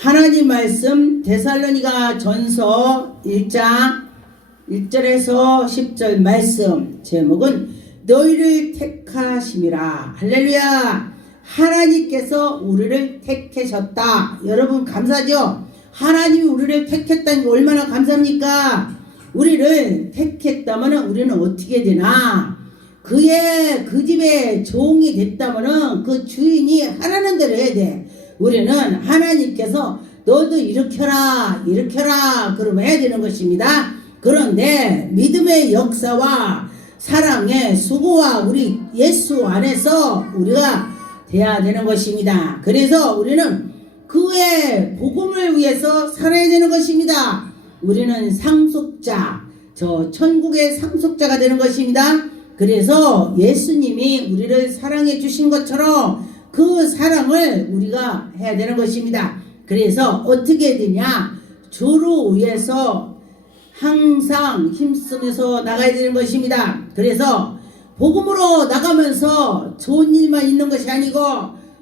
하나님 말씀 데살로니가 전서 1장 1절에서 10절 말씀 제목은 너희를 택하심이라. 할렐루야. 하나님께서 우리를 택하셨다. 여러분 감사죠? 하나님이 우리를 택했다는 게 얼마나 감사합니까? 우리를 택했다면 우리는 어떻게 되나? 그 집의 종이 됐다면 그 주인이 하라는 대로 해야 돼. 우리는 하나님께서 너도 일으켜라 그러면 해야 되는 것입니다. 그런데 믿음의 역사와 사랑의 수고와 우리 예수 안에서 우리가 돼야 되는 것입니다. 그래서 우리는 그의 복음을 위해서 살아야 되는 것입니다. 우리는 상속자, 저 천국의 상속자가 되는 것입니다. 그래서 예수님이 우리를 사랑해 주신 것처럼 그 사랑을 우리가 해야 되는 것입니다. 그래서 어떻게 되냐? 주로 위해서 항상 힘쓰면서 나가야 되는 것입니다. 그래서 복음으로 나가면서 좋은 일만 있는 것이 아니고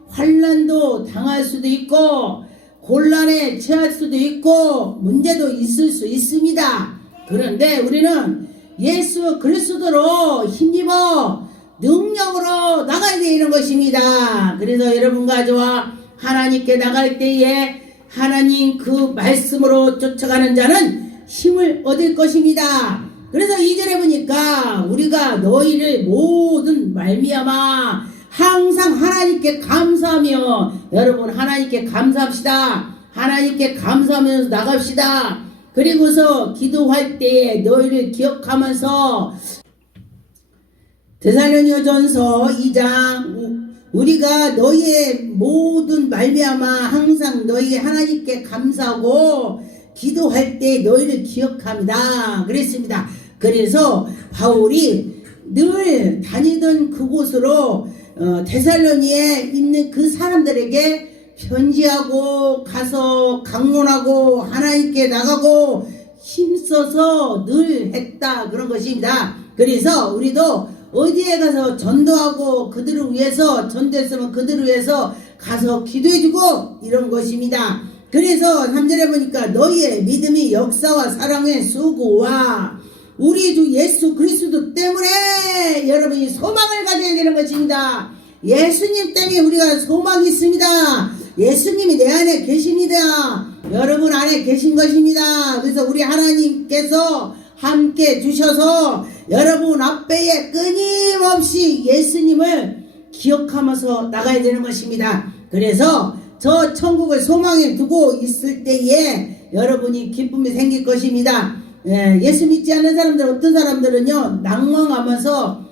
환난도 당할 수도 있고 곤란에 처할 수도 있고 문제도 있을 수 있습니다. 그런데 우리는 예수 그리스도로 힘입어 능력으로 나가야 되는 것입니다. 그래서 여러분과 저와 하나님께 나갈 때에 하나님 그 말씀으로 쫓아가는 자는 힘을 얻을 것입니다. 그래서 2절에 보니까 우리가 너희를 모든 말미암아 항상 하나님께 감사하며, 여러분 하나님께 감사합시다. 하나님께 감사하면서 나갑시다. 그리고서 기도할 때에 너희를 기억하면서 데살로니가전서 2장 우리가 너희의 모든 말미암아 항상 너희 하나님께 감사하고 기도할 때 너희를 기억합니다. 그랬습니다. 그래서 바울이 늘 다니던 그곳으로 데살로니에 있는 그 사람들에게 편지하고 가서 강론하고 하나님께 나가고 힘써서 늘 했다 그런 것입니다. 그래서 우리도 어디에 가서 전도하고 그들을 위해서 전도했으면 그들을 위해서 가서 기도해주고 이런 것입니다. 그래서 3절에 보니까 너희의 믿음이 역사와 사랑의 수고와 우리 주 예수 그리스도 때문에 여러분이 소망을 가져야 되는 것입니다. 예수님 때문에 우리가 소망이 있습니다. 예수님이 내 안에 계십니다. 여러분 안에 계신 것입니다. 그래서 우리 하나님께서 함께 주셔서 여러분 앞에 끊임없이 예수님을 기억하면서 나가야 되는 것입니다. 그래서 저 천국을 소망에 두고 있을 때에 여러분이 기쁨이 생길 것입니다. 예수 믿지 않는 사람들, 어떤 사람들은요 낭망하면서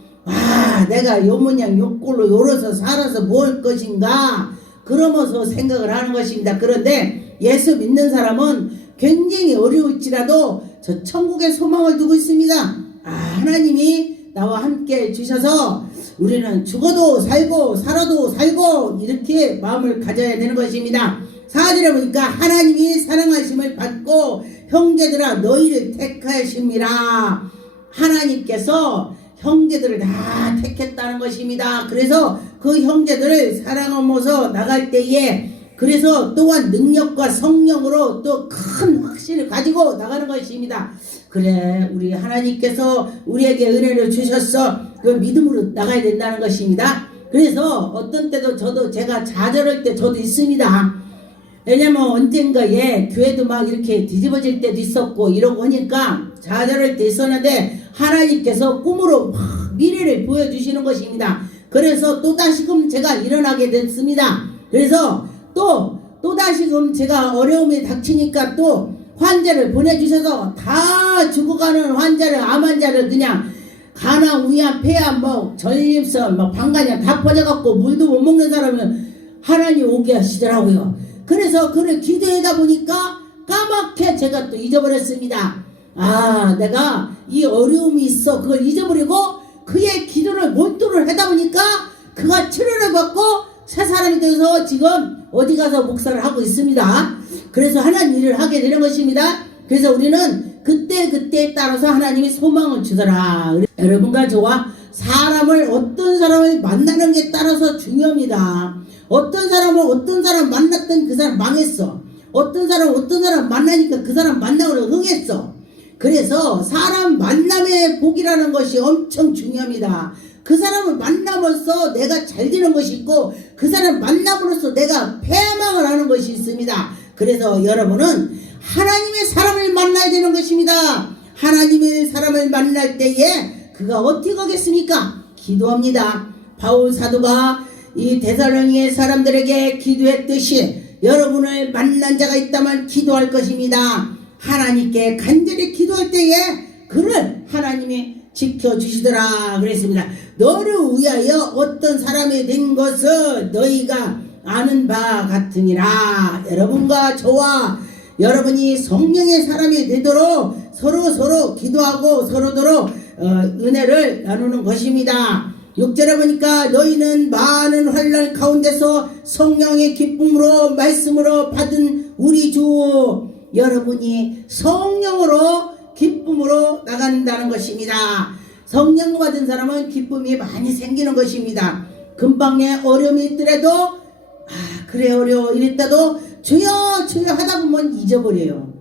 내가 요 모양 요 꼴로 요러서 살아서 뭐 할 것인가 그러면서 생각을 하는 것입니다. 그런데 예수 믿는 사람은 굉장히 어려울지라도 저 천국의 소망을 두고 있습니다. 하나님이 나와 함께 주셔서 우리는 죽어도 살고 살아도 살고 이렇게 마음을 가져야 되는 것입니다. 4절에 보니까 하나님이 사랑하심을 받고 형제들아 너희를 택하심이라. 하나님께서 형제들을 다 택했다는 것입니다. 그래서 그 형제들을 사랑하면서 나갈 때에 그래서 또한 능력과 성령으로 또 큰 확신을 가지고 나가는 것입니다. 그래 우리 하나님께서 우리에게 은혜를 주셨어. 그 믿음으로 나가야 된다는 것입니다. 그래서 어떤 때도 저도 제가 좌절할 때 저도 있습니다. 왜냐면 언젠가에 교회도 막 이렇게 뒤집어질 때도 있었고 이러고 하니까 좌절할 때 있었는데 하나님께서 꿈으로 막 미래를 보여주시는 것입니다. 그래서 또다시금 제가 일어나게 됐습니다. 그래서 또다시금 제가 어려움이 닥치니까 또 환자를 보내주셔서 다 죽어가는 환자를 암 환자를 그냥 간암, 위암, 폐암, 전립선, 방광염 다 퍼져갖고 물도 못 먹는 사람은 하나님 오게 하시더라고요. 그래서 그를 기도하다 보니까 까맣게 제가 또 잊어버렸습니다. 내가 이 어려움이 있어 그걸 잊어버리고 그의 기도를 몰두를 하다 보니까 그가 치료를 받고 새 사람이 돼서 지금 어디 가서 목사를 하고 있습니다. 그래서 하나님 일을 하게 되는 것입니다. 그래서 우리는 그때에 따라서 하나님이 소망을 주더라. 여러분과 저와 어떤 사람을 만나는 게 따라서 중요합니다. 어떤 사람 만났던 그 사람 망했어. 어떤 사람 만나니까 그 사람 만나고 흥했어. 그래서 사람 만남의 복이라는 것이 엄청 중요합니다. 그 사람을 만남으로써 내가 잘 되는 것이 있고 그 사람 만남으로써 내가 패망을 하는 것이 있습니다. 그래서 여러분은 하나님의 사람을 만나야 되는 것입니다. 하나님의 사람을 만날 때에 그가 어떻게 하겠습니까? 기도합니다. 바울 사도가 이 데살로니게 사람들에게 기도했듯이 여러분을 만난 자가 있다면 기도할 것입니다. 하나님께 간절히 기도할 때에 그를 하나님이 지켜주시더라 그랬습니다. 너를 위하여 어떤 사람이 된 것을 너희가 아는 바 같으니라. 여러분과 저와 여러분이 성령의 사람이 되도록 서로 기도하고 서로서로 은혜를 나누는 것입니다. 6절에 보니까 너희는 많은 환난 가운데서 성령의 기쁨으로 말씀으로 받은 우리 주. 여러분이 성령으로 기쁨으로 나간다는 것입니다. 성령 받은 사람은 기쁨이 많이 생기는 것입니다. 금방에 어려움이 있더라도 그래 어려워 이랬다도 주여 하다 보면 잊어버려요.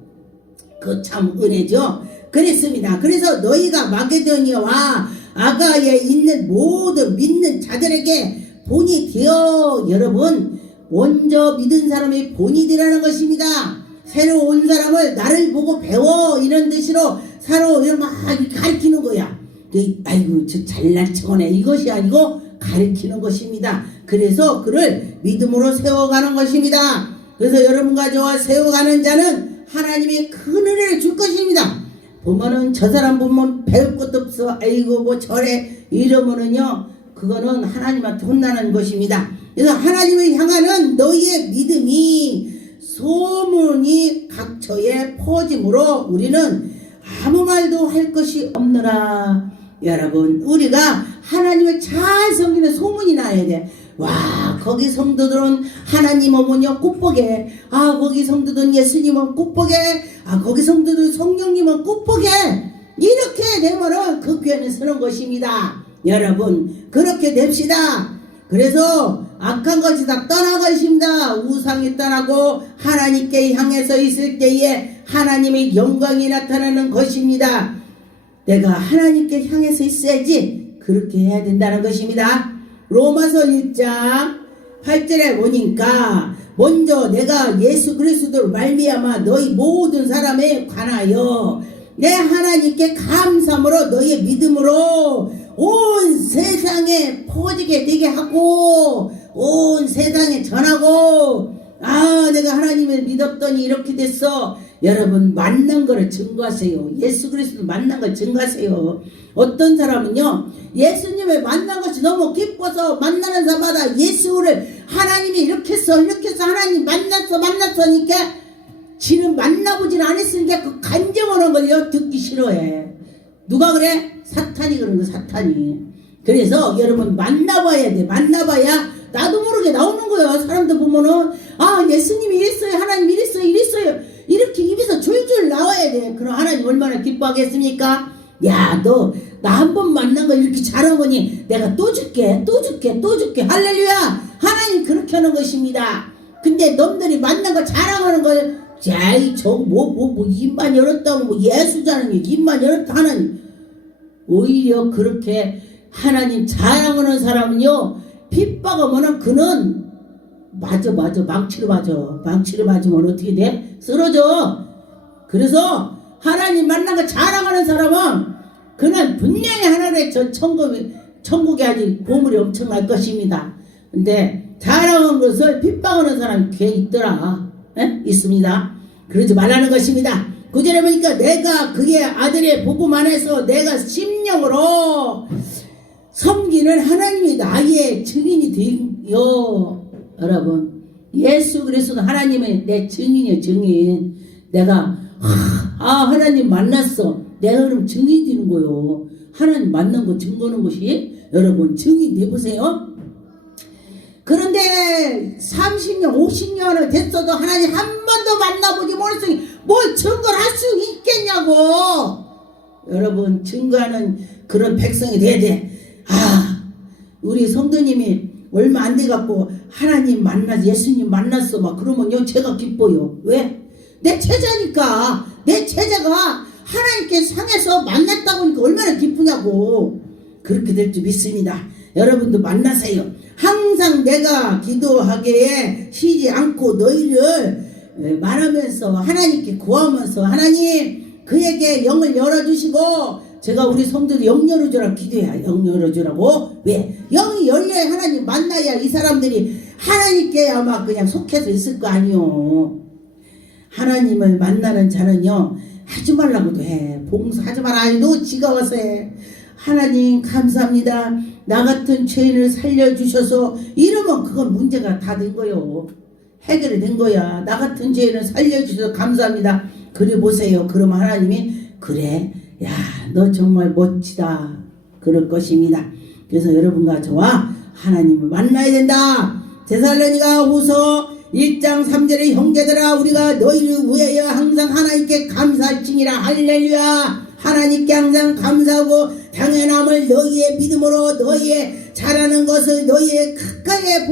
그 참 은혜죠. 그랬습니다. 그래서 너희가 마게도니아와 아가에 있는 모든 믿는 자들에게 본이 되어. 여러분 먼저 믿은 사람이 본이 되라는 것입니다. 새로 온 사람을 나를 보고 배워 이런 뜻으로 서로 이런 막 가르치는 거야. 아이고 저 잘난 척하네 이것이 아니고 가르치는 것입니다. 그래서 그를 믿음으로 세워가는 것입니다. 그래서 여러분과 저와 세워가는 자는 하나님이 큰 은혜를 줄 것입니다. 보면은 저 사람 보면 배울 것도 없어 아이고 뭐 저래 이러면은요 그거는 하나님한테 혼나는 것입니다. 그래서 하나님을 향하는 너희의 믿음이 소문이 각처에 퍼짐으로 우리는 아무 말도 할 것이 없느라. 여러분 우리가 하나님을 잘 섬기는 소문이 나야 돼. 와 거기 성도들은 하나님 어머니와 꽃보게, 거기 성도들은 예수님은 꽃보게, 거기 성도들은 성령님은 꽃보게. 이렇게 되면은 그 교회는 서는 것입니다. 여러분 그렇게 됩시다. 그래서 악한 것이 다 떠나가십니다. 우상이 떠나고 하나님께 향해서 있을 때에 하나님의 영광이 나타나는 것입니다. 내가 하나님께 향해서 있어야지 그렇게 해야 된다는 것입니다. 로마서 1장 8절에 보니까 먼저 내가 예수 그리스도로 말미암아 너희 모든 사람에 관하여 내 하나님께 감사함으로 너희의 믿음으로 온 세상에 퍼지게 되게 하고 온 세상에 전하고 내가 하나님을 믿었더니 이렇게 됐어. 여러분 만난 거를 증거하세요. 예수 그리스도 만난 걸 증거하세요. 어떤 사람은요 예수님을 만난 것이 너무 기뻐서 만나는 사람마다 예수를 하나님이 이렇게 해서 하나님 만났으니까 지는 만나보질 않았으니까 그 간증하는 걸 듣기 싫어해. 누가 그래? 사탄이 그런 거 사탄이. 그래서 여러분 만나봐야 돼. 만나봐야 나도 모르게 나오는 거예요. 사람들 보면은 예수님이 이랬어요 하나님 이랬어요 이렇게 입에서 줄줄 나와야 돼. 그럼 하나님 얼마나 기뻐하겠습니까? 야 너 나 한 번 만난 거 이렇게 잘하거니 내가 또 줄게 할렐루야. 하나님 그렇게 하는 것입니다. 근데 놈들이 만난 거 자랑하는 걸 야이 저 뭐 입만 열었다고 뭐 예수자는 입만 열었다 하나님. 오히려 그렇게 하나님 자랑하는 사람은요 핍박하면은 그는 맞아 망치로 맞으면 어떻게 돼? 쓰러져. 그래서 하나님 만난 거 자랑하는 사람은 그는 분명히 하나님의 천국에 아직 보물이 엄청날 것입니다. 근데 자랑하는 것을 핍박하는 사람이 꽤 있더라. 있습니다. 그러지 말라는 것입니다. 9절에 보니까 내가 그의 아들의 복음 안에서 내가 심령으로 섬기는 하나님이 나의 증인이 되요. 여러분 예수 그리스도는 하나님의 내 증인이에요. 증인. 내가 하나님 만났어. 내가 그럼 증인이 되는 거요. 하나님 만난 거 증거하는 것이 여러분 증인 되보세요. 그런데 30년 50년을 됐어도 하나님 한 번도 만나보지 못했으니 뭘 증거를 할 수 있겠냐고. 여러분 증거하는 그런 백성이 돼야 돼. 우리 성도님이 얼마 안 돼갖고 하나님 만나서 예수님 만났어 막 그러면요 제가 기뻐요. 왜? 내 제자니까. 내 제자가 하나님께 상해서 만났다고 하니까 얼마나 기쁘냐고. 그렇게 될 줄 믿습니다. 여러분도 만나세요. 항상 내가 기도하기에 쉬지 않고 너희를 말하면서 하나님께 구하면서 하나님 그에게 영을 열어주시고 제가 우리 성도들 영 열어주라고 기도해요. 영 열어주라고. 왜? 영이 열려야 하나님 만나야 이 사람들이 하나님께 아마 그냥 속해서 있을 거 아니요. 하나님을 만나는 자는요 하지 말라고도 해. 봉사하지 마라 해도 지가 와서 해. 하나님 감사합니다. 나 같은 죄인을 살려주셔서 이러면 그건 문제가 다 된 거요. 해결이 된 거야. 나 같은 죄인을 살려주셔서 감사합니다. 그래 보세요. 그러면 하나님이 그래 야 너 정말 멋지다 그럴 것입니다. 그래서 여러분과 저와 하나님을 만나야 된다. 데살로니가 후서 1장 3절의 형제들아 우리가 너희를 위하여 항상 하나님께 감사할지니라. 할렐루야. 하나님께 항상 감사하고 당연함을 너희의 믿음으로 너희의 잘하는 것을 너희의 가까이에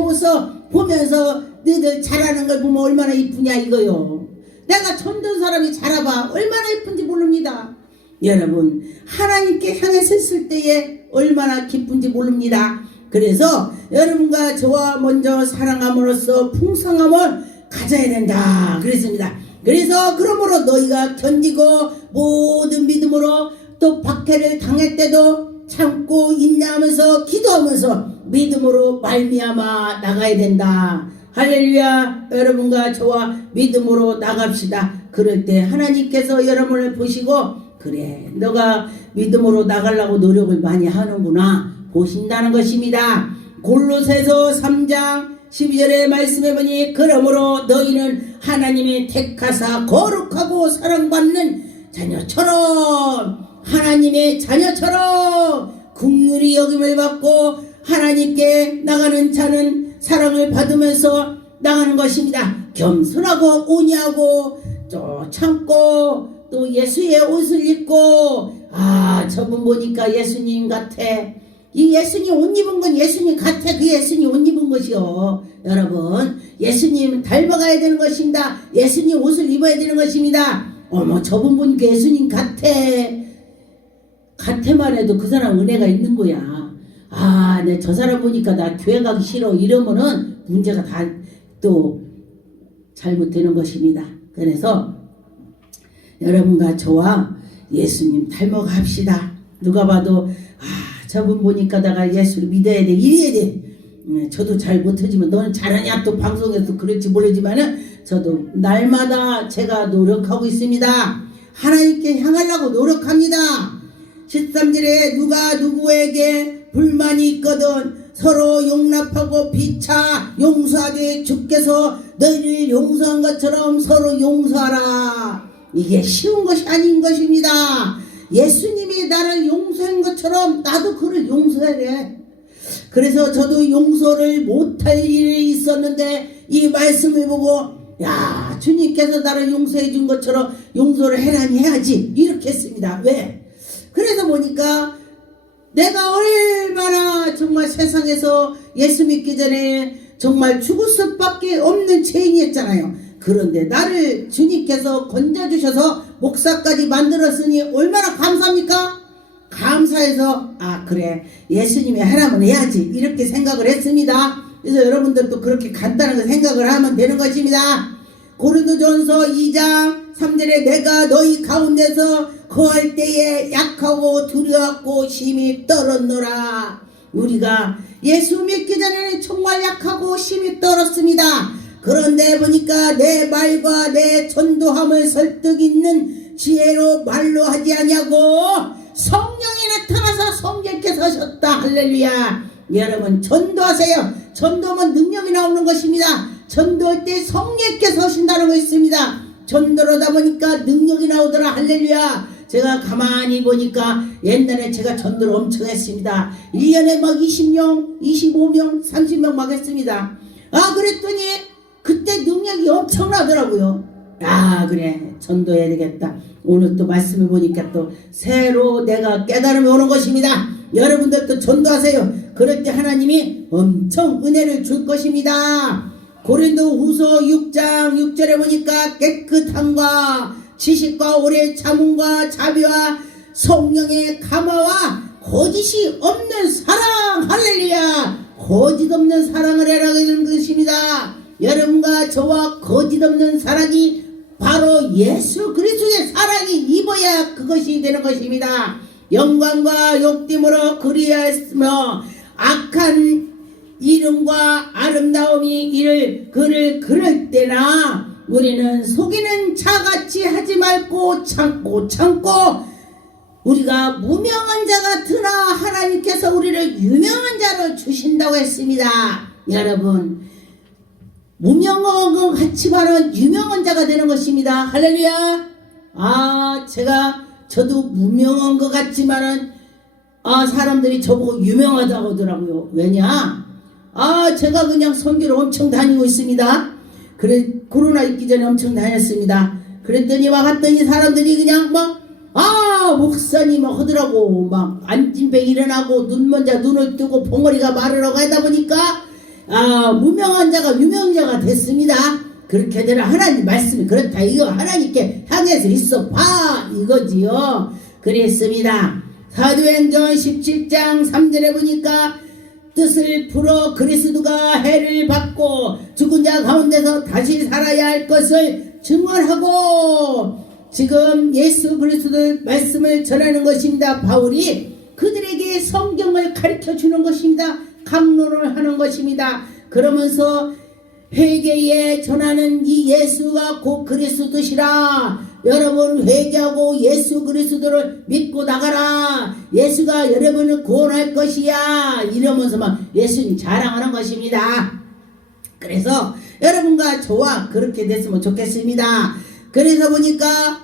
보면서 너희들 잘하는 걸 보면 얼마나 이쁘냐 이거요. 내가 전도한 사람이 자라봐 얼마나 이쁜지 모릅니다. 여러분 하나님께 향해서 있을 때에 얼마나 기쁜지 모릅니다. 그래서 여러분과 저와 먼저 사랑함으로써 풍성함을 가져야 된다 그랬습니다. 그래서 그러므로 너희가 견디고 모든 믿음으로 또 박해를 당할 때도 참고 인내하면서 기도하면서 믿음으로 말미암아 나가야 된다. 할렐루야. 여러분과 저와 믿음으로 나갑시다. 그럴 때 하나님께서 여러분을 보시고 그래 너가 믿음으로 나가려고 노력을 많이 하는구나 보신다는 것입니다. 골로새서 3장 12절에 말씀해 보니 그러므로 너희는 하나님의 택하사 거룩하고 사랑받는 자녀처럼 하나님의 자녀처럼 긍휼히 여김을 받고 하나님께 나가는 자는 사랑을 받으면서 나가는 것입니다. 겸손하고 온유하고 또 참고 또 예수의 옷을 입고 저분 보니까 예수님 같아. 이 예수님 옷 입은 건 예수님 같아. 그 예수님 옷 입은 것이요. 여러분 예수님 닮아가야 되는 것입니다. 예수님 옷을 입어야 되는 것입니다. 어머 저분 보니까 예수님 같아. 같아만 해도 그 사람 은혜가 있는 거야. 내 저 사람 보니까 나 교회 가기 싫어 이러면은 문제가 다 또 잘못되는 것입니다. 그래서 여러분과 저와 예수님 닮아갑시다. 누가 봐도 저분 보니까 내가 예수를 믿어야 돼 이래야 돼. 저도 잘 못하지만 너는 잘하냐 또 방송에서 그럴지 모르지만은 저도 날마다 제가 노력하고 있습니다. 하나님께 향하려고 노력합니다. 13절에 누가 누구에게 불만이 있거든 서로 용납하고 피차 용서하되 주께서 너희를 용서한 것처럼 서로 용서하라. 이게 쉬운 것이 아닌 것입니다. 예수님이 나를 용서한 것처럼 나도 그를 용서해야 돼. 그래서 저도 용서를 못할 일이 있었는데 이 말씀을 보고 야 주님께서 나를 용서해 준 것처럼 용서를 해라니 해야지 이렇게 했습니다. 왜? 그래서 보니까 내가 얼마나 정말 세상에서 예수 믿기 전에 정말 죽을 수밖에 없는 죄인이었잖아요. 그런데 나를 주님께서 건져주셔서 목사까지 만들었으니 얼마나 감사합니까? 감사해서 그래 예수님이 하라면 해야지 이렇게 생각을 했습니다. 그래서 여러분들도 그렇게 간단하게 생각을 하면 되는 것입니다. 고린도전서 2장 3절에 내가 너희 가운데서 거할 때에 약하고 두려웠고 심히 떨었노라. 우리가 예수 믿기 전에는 정말 약하고 심히 떨었습니다. 그런데 보니까 내 말과 내 전도함을 설득 있는 지혜로 말로 하지 아니하고 성령이 나타나서 성령께서 하셨다. 할렐루야. 여러분 전도하세요. 전도하면 능력이 나오는 것입니다. 전도할 때 성령께서 하신다는 거 있습니다. 전도로다 보니까 능력이 나오더라. 할렐루야. 제가 가만히 보니까 옛날에 제가 전도를 엄청 했습니다. 1년에 막 20명, 25명, 30명 막 했습니다. 그랬더니 그때 능력이 엄청나더라고요. 그래 전도해야 되겠다. 오늘 또 말씀을 보니까 또 새로 내가 깨달음이 오는 것입니다. 여러분들도 전도하세요. 그럴 때 하나님이 엄청 은혜를 줄 것입니다. 고린도 후서 6장 6절에 보니까 깨끗함과 지식과 오래 참음과 자비와 성령의 감화와 거짓이 없는 사랑, 할렐루야, 거짓 없는 사랑을 해라 이런 것입니다. 여러분과 저와 거짓 없는 사랑이 바로 예수 그리스도의 사랑이 입어야 그것이 되는 것입니다. 영광과 욕됨으로 그리하였으며 악한 이름과 아름다움이 그를 그럴 때나 우리는 속이는 자같이 하지 말고 참고 우리가 무명한 자 같으나 하나님께서 우리를 유명한 자로 주신다고 했습니다. 여러분, 무명한 것 같지만은 유명한 자가 되는 것입니다. 할렐루야. 저도 무명한 것 같지만은 사람들이 저보고 유명하다고 하더라고요. 왜냐? 제가 그냥 선교를 엄청 다니고 있습니다. 그래, 코로나 있기 전에 엄청 다녔습니다. 그랬더니 갔더니 사람들이 그냥 목사님 하더라고. 안진배 일어나고 눈먼자 눈을 뜨고 봉어리가 말을 하고 하다 보니까 무명한 자가 유명자가 됐습니다. 그렇게 되나 하나님 말씀이 그렇다. 이거 하나님께 향해서 있어 봐 이거지요. 그랬습니다. 사도행전 17장 3절에 보니까 뜻을 풀어 그리스도가 해를 받고 죽은 자 가운데서 다시 살아야 할 것을 증언하고 지금 예수 그리스도의 말씀을 전하는 것입니다. 바울이 그들에게 성경을 가르쳐 주는 것입니다. 강론을 하는 것입니다. 그러면서 회개에 전하는 이 예수가 곧 그리스도시라. 여러분 회개하고 예수 그리스도를 믿고 나가라. 예수가 여러분을 구원할 것이야. 이러면서 예수님 자랑하는 것입니다. 그래서 여러분과 저와 그렇게 됐으면 좋겠습니다. 그래서 보니까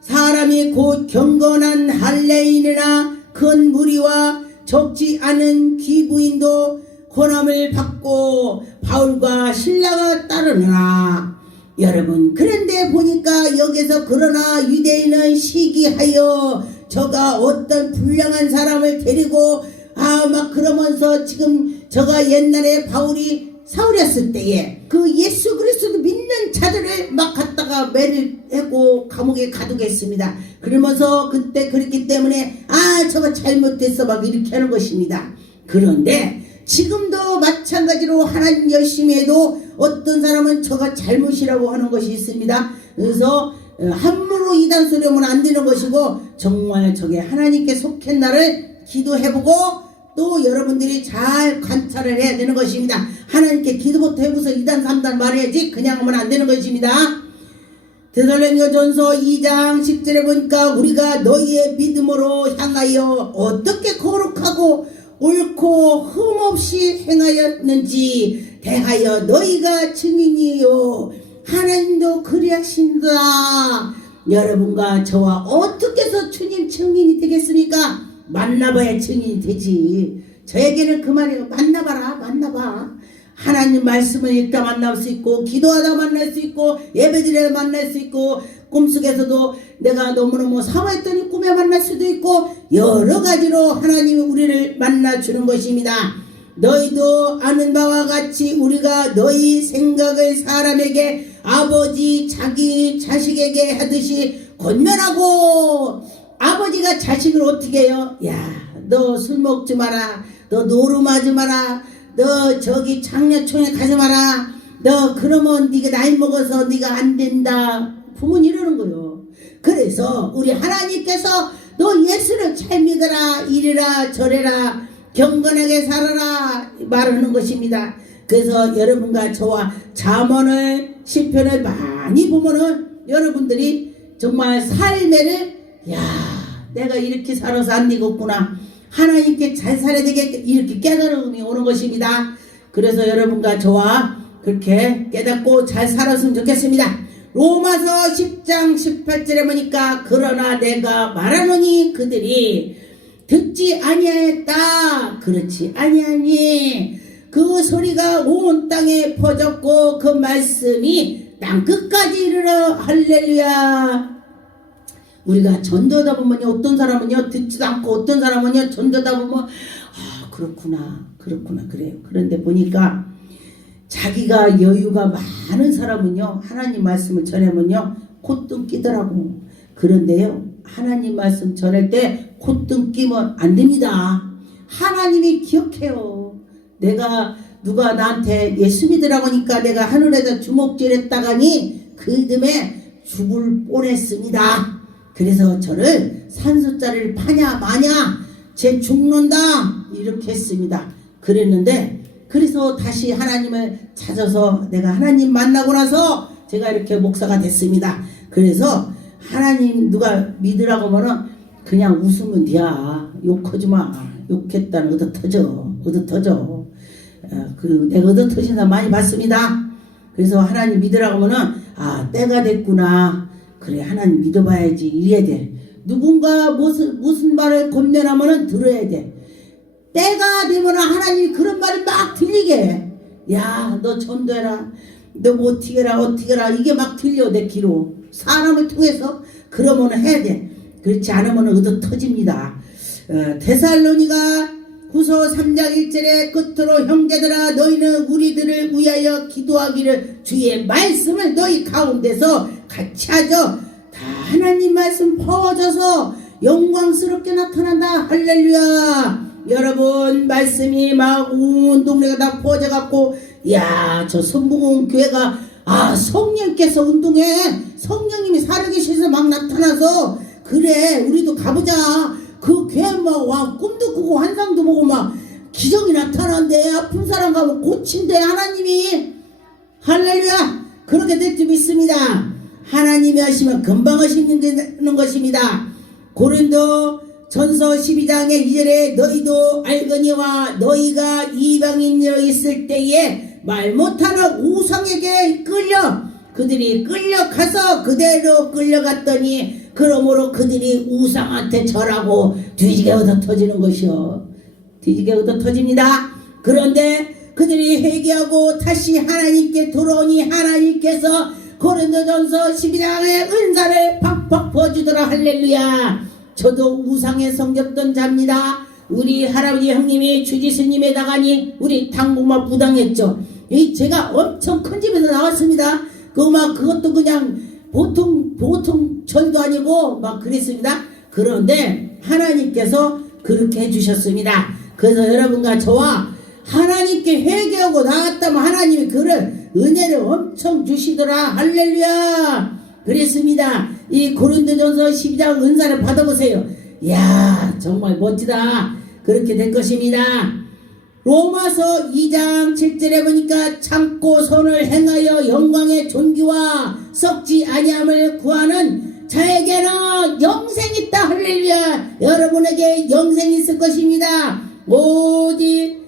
사람이 곧 경건한 할례인이나 큰 무리와 적지 않은 기부인도 고난을 받고 바울과 실라가 따르느라. 여러분, 그런데 보니까 여기서 그러나 유대인은 시기하여 저가 어떤 불량한 사람을 데리고 그러면서 지금 저가 옛날에 바울이 사울이었을 때에 그 예수 그리스도 믿는 자들을 갖다가 매를 하고 감옥에 가두겠습니다. 그러면서 그때 그랬기 때문에 저가 잘못했어 이렇게 하는 것입니다. 그런데 지금도 마찬가지로 하나님 열심히 해도 어떤 사람은 저가 잘못이라고 하는 것이 있습니다. 그래서 함부로 이단 소리 하면 안 되는 것이고 정말 저게 하나님께 속했나를 기도해보고 또 여러분들이 잘 관찰을 해야 되는 것입니다. 하나님께 기도부터 해보서 2단 3단 말해야지 그냥 하면 안 되는 것입니다. 데살로니가전서 2장 10절에 보니까 우리가 너희의 믿음으로 향하여 어떻게 거룩하고 옳고 흠없이 행하였는지 대하여 너희가 증인이요 하나님도 그리하신다. 여러분과 저와 어떻게 해서 주님 증인이 되겠습니까? 만나봐야 증인이 되지. 저에게는 그 말이에요. 만나봐. 하나님 말씀을 읽다 만날 수 있고 기도하다 만날 수 있고 예배드려야 만날 수 있고 꿈속에서도 내가 너무너무 사모했더니 꿈에 만날 수도 있고 여러 가지로 하나님이 우리를 만나주는 것입니다. 너희도 아는 바와 같이 우리가 너희 생각을 사람에게 아버지 자기 자식에게 하듯이 권면하고. 아버지가 자식을 어떻게 해요? 너 술 먹지 마라. 너 노름하지 마라. 너 저기 장려촌에 가지 마라. 너 그러면 네가 나이 먹어서 네가 안 된다. 부모는 이러는 거요. 그래서 우리 하나님께서 너 예수를 잘 믿어라. 이래라 저래라. 경건하게 살아라. 말하는 것입니다. 그래서 여러분과 저와 잠언을 시편을 많이 보면은 여러분들이 정말 삶에를 내가 이렇게 살아서 안 되겠구나. 하나님께 잘 살아야 되겠다. 이렇게 깨달음이 오는 것입니다. 그래서 여러분과 저와 그렇게 깨닫고 잘 살았으면 좋겠습니다. 로마서 10장 18절에 보니까 그러나 내가 말하노니 그들이 듣지 아니하였다. 그렇지 아니하니 그 소리가 온 땅에 퍼졌고 그 말씀이 땅끝까지 이르러 할렐루야. 우리가 전도하다 보면요, 어떤 사람은요 듣지도 않고 어떤 사람은요 전도하다 보면 그렇구나 그래요. 그런데 보니까 자기가 여유가 많은 사람은요 하나님 말씀을 전하면요 콧등 끼더라고. 그런데요 하나님 말씀 전할 때 콧등 끼면 안 됩니다. 하나님이 기억해요. 내가 누가 나한테 예수 믿으라고 하니까 내가 하늘에다 주먹질 했다가니 그 덤에 죽을 뻔했습니다. 그래서 저를 산숫자리를 파냐 마냐 쟤 죽는다 이렇게 했습니다. 그랬는데 그래서 다시 하나님을 찾아서 내가 하나님 만나고 나서 제가 이렇게 목사가 됐습니다. 그래서 하나님 누가 믿으라고 하면은 그냥 웃으면 돼야. 욕하지 마. 욕했다는 얻어 터져. 내가 얻어 터진 사람 많이 봤습니다. 그래서 하나님 믿으라고 하면은 때가 됐구나. 그래 하나님 믿어봐야지 이래야 돼. 누군가 무슨 말을 건면하면은 들어야 돼. 때가 되면 하나님이 그런 말이 막 들리게 해. 야, 너 전도해라. 너 뭐 어떻게 해라. 이게 막 들려 내 귀로. 사람을 통해서 그러면 해야 돼. 그렇지 않으면 얻어 터집니다. 데살로니가 후서 3장 1절에 끝으로 형제들아 너희는 우리들을 위하여 기도하기를 주의 말씀을 너희 가운데서 같이 하죠. 다 하나님 말씀 퍼져서 영광스럽게 나타난다. 할렐루야. 여러분 말씀이 막 온 동네가 다 퍼져갖고 야, 저 선봉원 교회가 성령께서 운동해. 성령님이 살아계셔서 막 나타나서 그래 우리도 가보자. 그 교회 막 꿈도 꾸고 환상도 보고 막 기적이 나타난대. 아픈 사람 가면 고친대 하나님이. 할렐루야. 그렇게 될 줄 믿습니다. 하나님이 하시면 금방 하시는 것입니다. 고린도 전서 12장의 2절에 너희도 알거니와 너희가 이방인이여 있을 때에 말 못하는 우상에게 그들이 끌려가서 그대로 끌려갔더니 그러므로 그들이 우상한테 절하고 뒤지게 얻어 터지는 것이요. 뒤지게 얻어 터집니다. 그런데 그들이 회개하고 다시 하나님께 돌아오니 하나님께서 고린도전서 12장의 은사를 팍팍 부어주더라. 할렐루야. 저도 우상에 섬겼던 자입니다. 우리 할아버지 형님이 주지스님에 나가니 우리 당국만 부당했죠. 제가 엄청 큰 집에서 나왔습니다. 그것도 그냥 보통 절도 아니고 막 그랬습니다. 그런데 하나님께서 그렇게 해주셨습니다. 그래서 여러분과 저와 하나님께 회개하고 나갔다면 하나님이 그를 은혜를 엄청 주시더라. 할렐루야. 그랬습니다. 이 고린도전서 12장 은사를 받아보세요. 이야 정말 멋지다. 그렇게 될 것입니다. 로마서 2장 7절에 보니까 참고 선을 행하여 영광의 존귀와 썩지 아니함을 구하는 자에게는 영생이 있다. 할렐루야. 여러분에게 영생이 있을 것입니다. 오직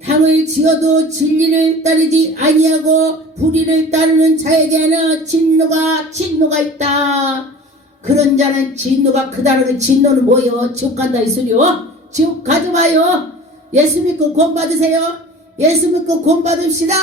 당을 지어도 진리를 따르지 아니하고 불의를 따르는 자에게는 진노가 있다. 그런 자는 진노가 크다는 진노는 뭐요? 지옥 간다 이 소리요? 지옥 가지 마요. 예수 믿고 구원 받으세요. 예수 믿고 구원 받읍시다.